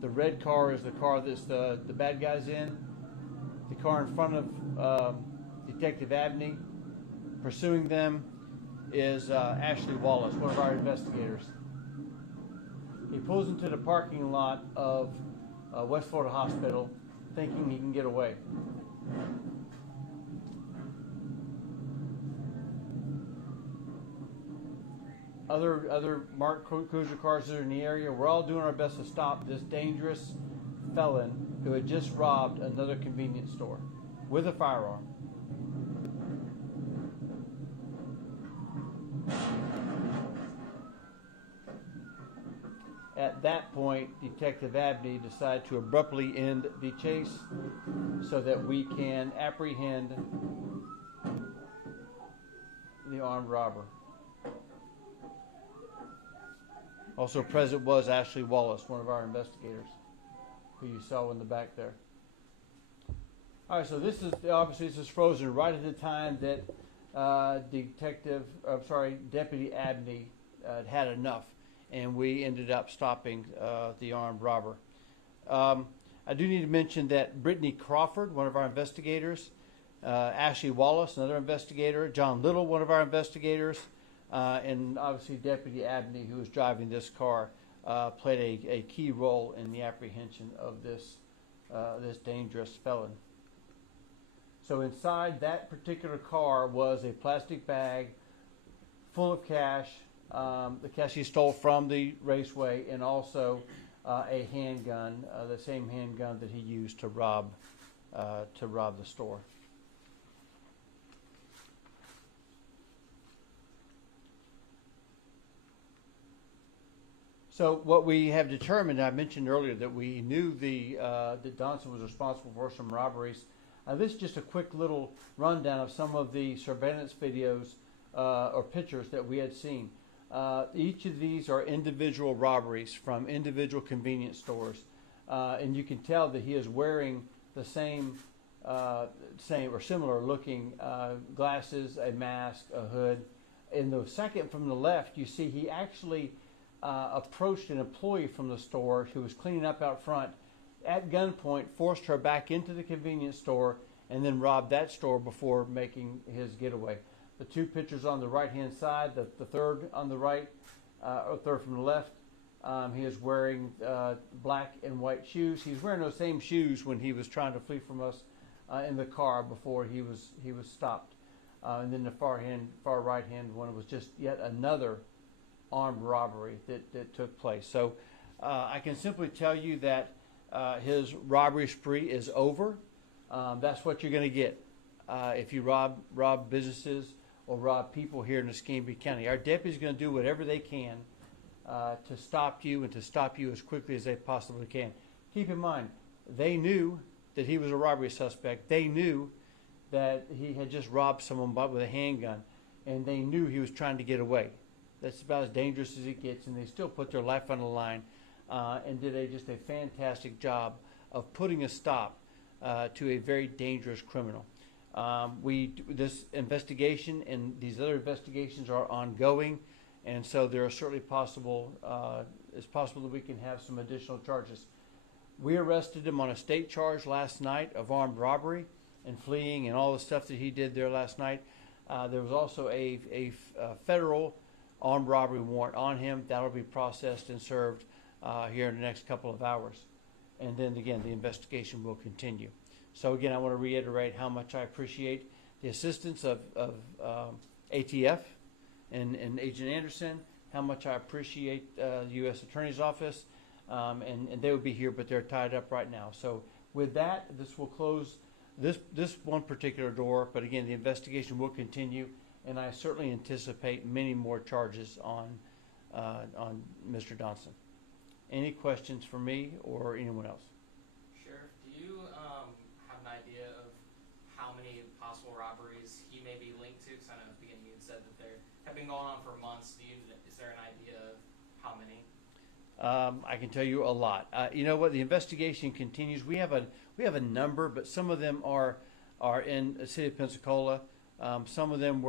The red car is the car that's the bad guy's in. The car in front of Detective Abney pursuing them is Ashley Wallace, one of our investigators. He pulls into the parking lot of West Florida Hospital thinking he can get away. Other marked cruiser cars that are in the area, we're all doing our best to stop this dangerous felon who had just robbed another convenience store with a firearm. At that point, Detective Abney decided to abruptly end the chase so that we can apprehend the armed robber. Also present was Ashley Wallace, one of our investigators, who you saw in the back there. All right, so this is frozen right at the time that Deputy Abney had enough, and we ended up stopping the armed robber. I do need to mention that Brittany Crawford, one of our investigators, Ashley Wallace, another investigator, John Little, one of our investigators, and obviously Deputy Abney, who was driving this car, played a key role in the apprehension of this dangerous felon. So inside that particular car was a plastic bag full of cash, the cash he stole from the raceway, and also a handgun, the same handgun that he used to rob the store. So what we have determined, I mentioned earlier that we knew that Donson was responsible for some robberies. This is just a quick little rundown of some of the surveillance videos or pictures that we had seen. Each of these are individual robberies from individual convenience stores, and you can tell that he is wearing the same or similar looking glasses, a mask, a hood. In the second from the left, you see he actually approached an employee from the store who was cleaning up out front at gunpoint, forced her back into the convenience store, and then robbed that store before making his getaway. The two pictures on the right-hand side, the third on the right, or third from the left, he is wearing black and white shoes. He's wearing those same shoes when he was trying to flee from us in the car before he was stopped. And then the far right-hand one was just yet another armed robbery that took place. So I can simply tell you that his robbery spree is over. That's what you're going to get if you rob businesses or rob people here in Escambia County. Our deputies are going to do whatever they can to stop you and to stop you as quickly as they possibly can. Keep in mind, they knew that he was a robbery suspect. They knew that he had just robbed someone with a handgun, and they knew he was trying to get away. That's about as dangerous as it gets, and they still put their life on the line and did just a fantastic job of putting a stop to a very dangerous criminal. This investigation and these other investigations are ongoing, and so there are certainly it's possible that we can have some additional charges. We arrested him on a state charge last night of armed robbery and fleeing and all the stuff that he did there last night. There was also a federal armed robbery warrant on him. That'll be processed and served here in the next couple of hours. And then again, the investigation will continue. So again, I want to reiterate how much I appreciate the assistance of ATF and Agent Anderson, how much I appreciate the U.S. Attorney's Office, and they will be here, but they're tied up right now. So with that, this will close this one particular door, but again, the investigation will continue, and I certainly anticipate many more charges on Mr. Donson. Any questions for me or anyone else? Sheriff, do you have an idea of how many possible robberies he may be linked to? Because I know at the beginning you had said that they have been going on for months. Is there an idea of how many? I can tell you a lot. You know what? The investigation continues. We have a number, but some of them are in the city of Pensacola. Some of them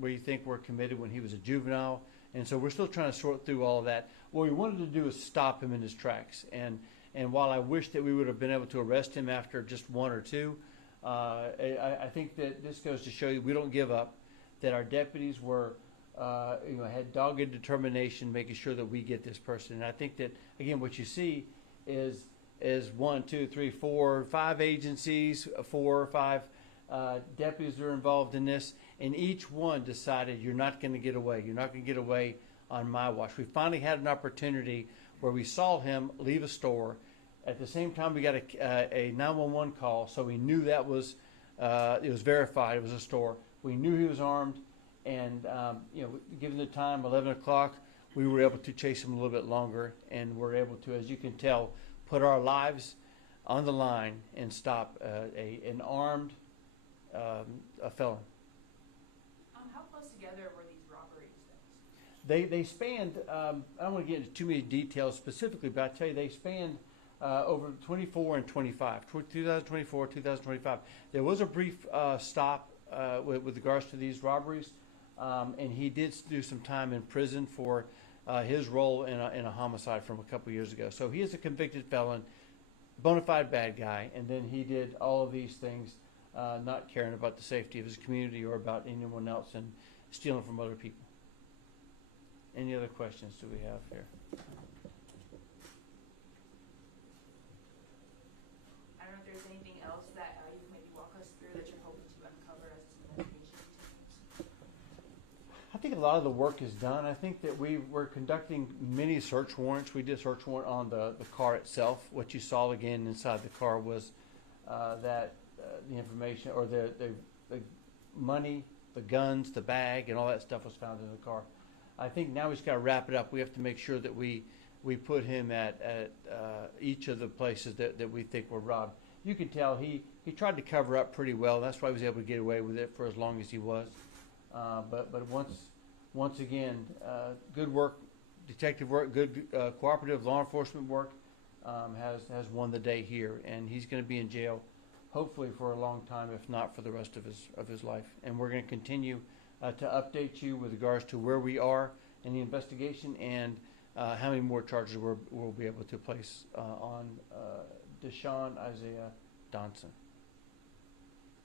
we think were committed when he was a juvenile, and so we're still trying to sort through all of that. What we wanted to do is stop him in his tracks, and And while I wish that we would have been able to arrest him after just one or two, I think that this goes to show you we don't give up, that our deputies were, had dogged determination making sure that we get this person. And I think that, again, what you see is 1, 2, 3, 4, 5 agencies, 4 or 5 deputies that are involved in this, and each one decided, you're not going to get away. You're not going to get away on my watch. We finally had an opportunity where we saw him leave a store. At the same time, we got a 911 call, so we knew that was it was verified. It was a store. We knew he was armed, and given the time, 11 o'clock, we were able to chase him a little bit longer, and we're able to, as you can tell, put our lives on the line and stop an armed felon. How close together were these robberies then? They spanned, I don't want to get into too many details specifically, but I tell you, they spanned over 24 and 25, 2024, 2025. There was a brief stop with regards to these robberies, and he did do some time in prison for his role in a homicide from a couple years ago. So he is a convicted felon, bona fide bad guy, and then he did all of these things, not caring about the safety of his community or about anyone else, and stealing from other people. Any other questions do we have here? I don't know if there's anything else that you can maybe walk us through that you're hoping to uncover as to the investigation. I think a lot of the work is done. I think that we're conducting many search warrants. We did a search warrant on the car itself. What you saw again inside the car was the information, or the money, the guns, the bag, and all that stuff was found in the car. I think now we just got to wrap it up. We have to make sure that we put him at each of the places that we think were robbed. You can tell he tried to cover up pretty well. That's why he was able to get away with it for as long as he was. But once again, good work, detective work, good cooperative law enforcement work has won the day here, and he's going to be in jail hopefully for a long time, if not for the rest of his life. And we're going to continue to update you with regards to where we are in the investigation and how many more charges we'll be able to place on Deshaun Isaiah Donson.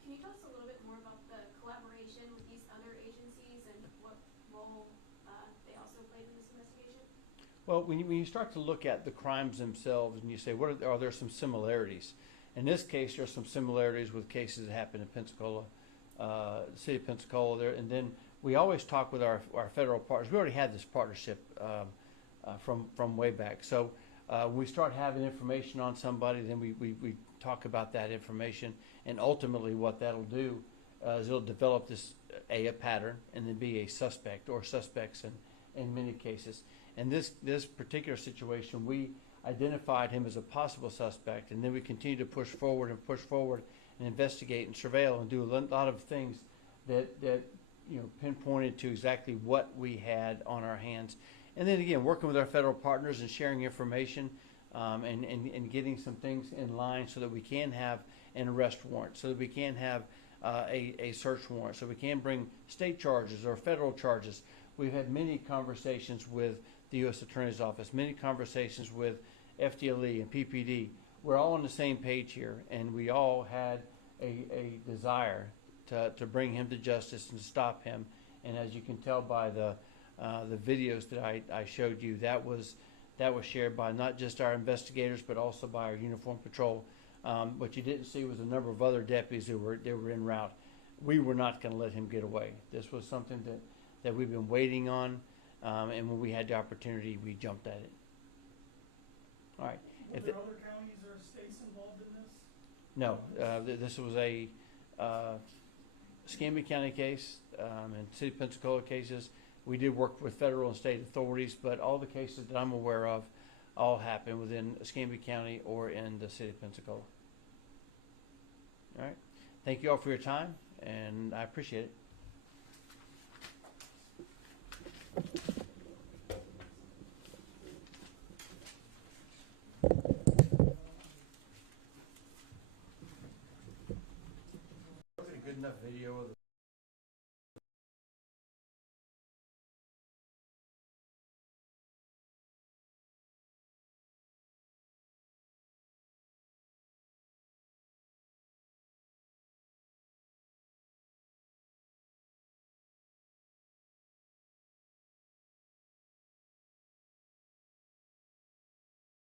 Can you tell us a little bit more about the collaboration with these other agencies and what role they also played in this investigation? Well, when you start to look at the crimes themselves and you say, are there some similarities? In this case, there's some similarities with cases that happened in Pensacola, the city of Pensacola there. And then we always talk with our federal partners. We already had this partnership from way back. So when we start having information on somebody, then we talk about that information. And ultimately what that'll do is it'll develop a pattern and then be a suspect or suspects in many cases. In this particular situation, we identified him as a possible suspect, and then we continue to push forward and investigate and surveil and do a lot of things that pinpointed to exactly what we had on our hands. And then again, working with our federal partners and sharing information and getting some things in line so that we can have an arrest warrant, so that we can have a search warrant, so we can bring state charges or federal charges. We've had many conversations with the U.S. Attorney's Office, many conversations with FDLE and PPD. We're all on the same page here, and we all had a desire to bring him to justice and to stop him. And as you can tell by the videos that I showed you, that was shared by not just our investigators but also by our uniform patrol. What you didn't see was a number of other deputies that were en route. We were not going to let him get away. This was something that we've been waiting on, and when we had the opportunity, we jumped at it. All right. Were there other counties or states involved in this? No, this was a Escambia County case and City of Pensacola cases. We did work with federal and state authorities, but all the cases that I'm aware of all happen within Escambia County or in the City of Pensacola. All right. Thank you all for your time, and I appreciate it. Good enough video of